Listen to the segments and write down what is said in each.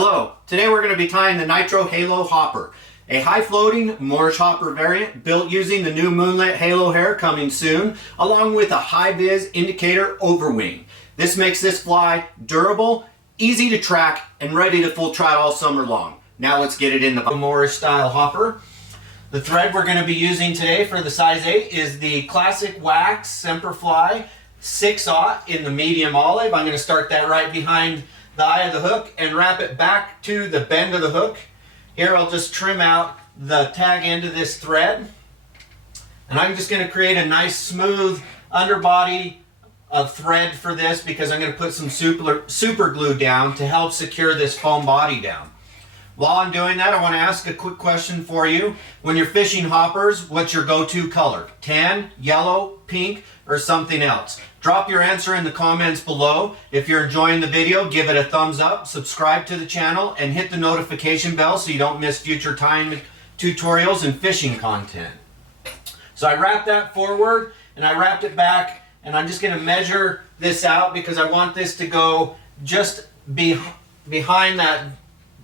Hello, today we're going to be tying the Nitro Halo Hopper, a high-floating Morrish Hopper variant built using the new Moonlit Halo hair coming soon, along with a high-vis indicator overwing. This makes this fly durable, easy to track, and ready to full trout all summer long. Now let's get it in the Morrish style hopper. The thread we're going to be using today for the size 8 is the classic wax Semperfli 6/0 in the medium olive. I'm going to start that right behind the eye of the hook and wrap it back to the bend of the hook. Here I'll just trim out the tag end of this thread, and I'm just going to create a nice smooth underbody of thread for this because I'm going to put some super glue down to help secure this foam body down. While I'm doing that, I want to ask a quick question for you. When you're fishing hoppers, what's your go-to color? Tan, yellow, pink, or something else? Drop your answer in the comments below. If you're enjoying the video, give it a thumbs up, subscribe to the channel, and hit the notification bell so you don't miss future tying tutorials and fishing content. So I wrapped that forward and I wrapped it back, and I'm just going to measure this out because I want this to go just behind that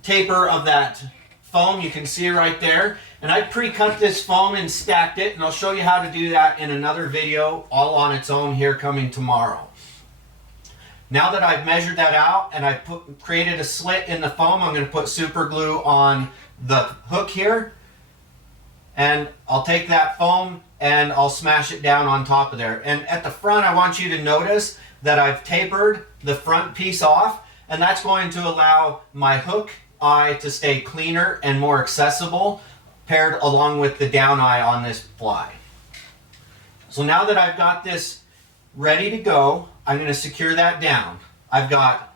taper of that foam you can see right there. And I pre-cut this foam and stacked it, and I'll show you how to do that in another video all on its own here coming tomorrow. Now that I've measured that out and I've created a slit in the foam, I'm going to put super glue on the hook here, and I'll take that foam and I'll smash it down on top of there. And at the front, I want you to notice that I've tapered the front piece off, and that's going to allow my hook eye to stay cleaner and more accessible, paired along with the down eye on this fly. So now that I've got this ready to go, I'm going to secure that down. I've got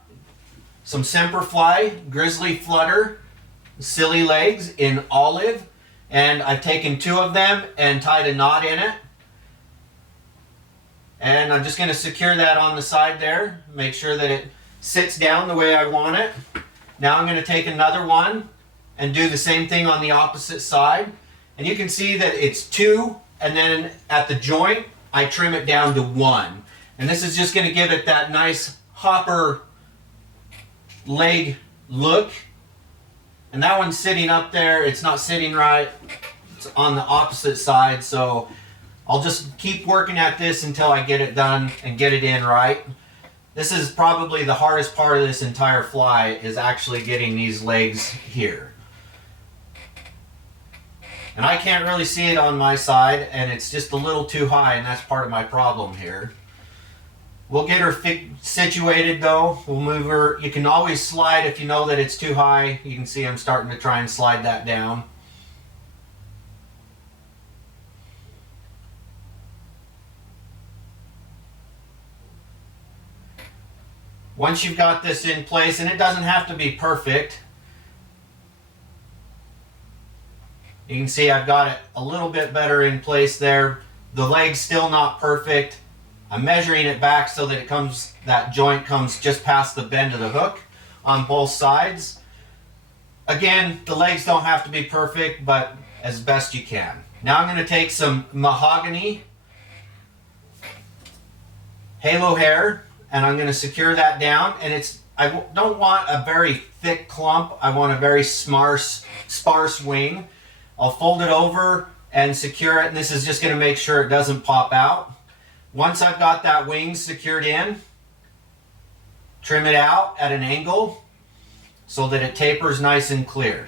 some Semperfli Grizzly Flutter SiliLegs in olive, and I've taken 2 of them and tied a knot in it. And I'm just going to secure that on the side there, make sure that it sits down the way I want it. Now I'm going to take another one and do the same thing on the opposite side. And you can see that it's 2, and then at the joint, I trim it down to 1. And this is just going to give it that nice hopper leg look. And that one's sitting up there. It's not sitting right. It's on the opposite side. So I'll just keep working at this until I get it done and get it in right. This is probably the hardest part of this entire fly, is actually getting these legs here. And I can't really see it on my side, and it's just a little too high, and that's part of my problem here. We'll get her situated though. We'll move her. You can always slide if you know that it's too high. You can see I'm starting to try and slide that down. Once you've got this in place, and it doesn't have to be perfect, you can see I've got it a little bit better in place there. The leg's still not perfect. I'm measuring it back so that that joint comes just past the bend of the hook on both sides. Again, the legs don't have to be perfect, but as best you can. Now I'm going to take some mahogany halo hair, and I'm going to secure that down. And I don't want a very thick clump. I want a very sparse wing. I'll fold it over and secure it, and this is just going to make sure it doesn't pop out. Once I've got that wing secured in, trim it out at an angle so that it tapers nice and clear.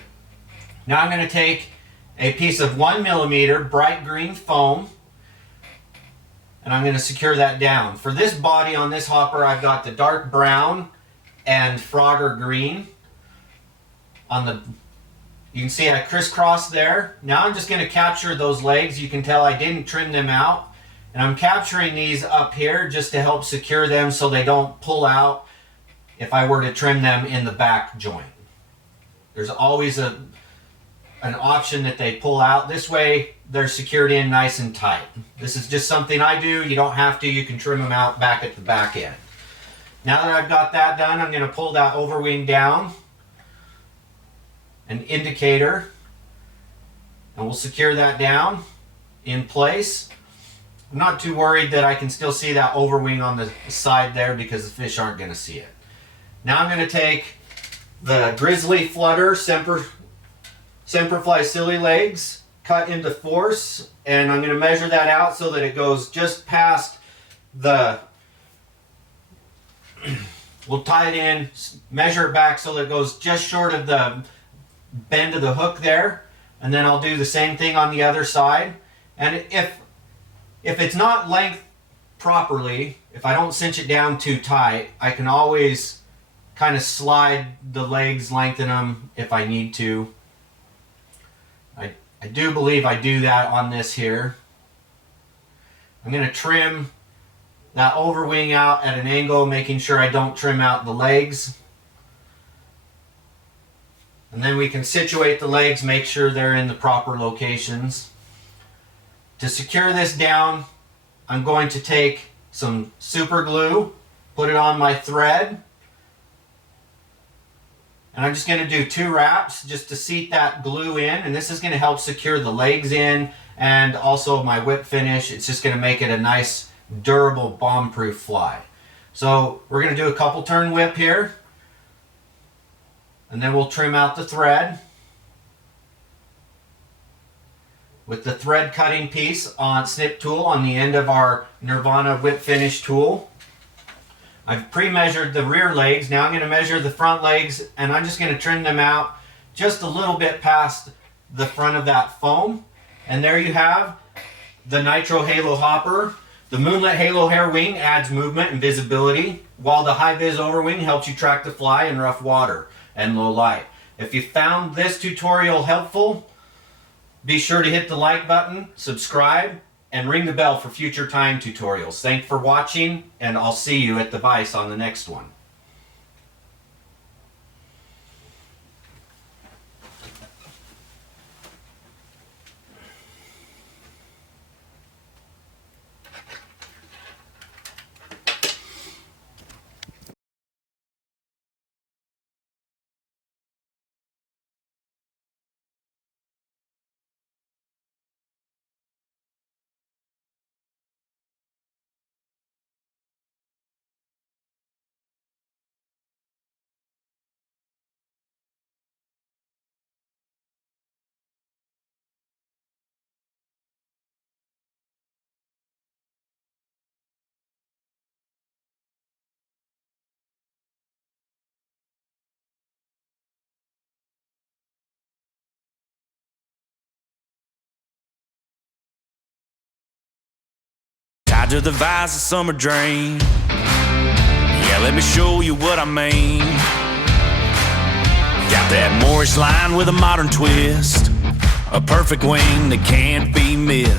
Now I'm going to take a piece of 1mm bright green foam, and I'm going to secure that down. For this body on this hopper, I've got the dark brown and Frogger green on the. You can see I crisscrossed there. Now I'm just going to capture those legs. You can tell I didn't trim them out. And I'm capturing these up here just to help secure them so they don't pull out if I were to trim them in the back joint. There's always an option that they pull out. This way they're secured in nice and tight. This is just something I do. You don't have to. You can trim them out back at the back end. Now that I've got that done, I'm going to pull that overwing down, an indicator, and we'll secure that down in place. I'm not too worried that I can still see that overwing on the side there because the fish aren't going to see it. Now I'm going to take the grizzly flutter Semperfli SiliLegs cut into force, and I'm going to measure that out so that it goes just past the, we'll tie it in, measure it back so that it goes just short of the bend of the hook there, and then I'll do the same thing on the other side. And if it's not length properly, if I don't cinch it down too tight, I can always kind of slide the legs, lengthen them if I need to. I do believe I do that on this here. I'm going to trim that overwing out at an angle, making sure I don't trim out the legs. And then we can situate the legs, make sure they're in the proper locations. To secure this down, I'm going to take some super glue, put it on my thread, and I'm just going to do 2 wraps just to seat that glue in, and this is going to help secure the legs in and also my whip finish. It's just going to make it a nice, durable, bomb-proof fly. So we're going to do a couple turn whip here, and then we'll trim out the thread with the thread cutting piece on snip tool on the end of our Nirvana whip finish tool. I've pre-measured the rear legs. Now I'm going to measure the front legs, and I'm just going to trim them out just a little bit past the front of that foam. And there you have the Nitro Halo Hopper. The Moonlit Halo Hair Wing adds movement and visibility, while the High Vis Overwing helps you track the fly in rough water and low light. If you found this tutorial helpful, be sure to hit the like button, subscribe, and ring the bell for future time tutorials. Thanks for watching, and I'll see you at the vise on the next one. To the vise of summer dream. Yeah, let me show you what I mean. Got that Morrish line with a modern twist, a perfect wing that can't be missed.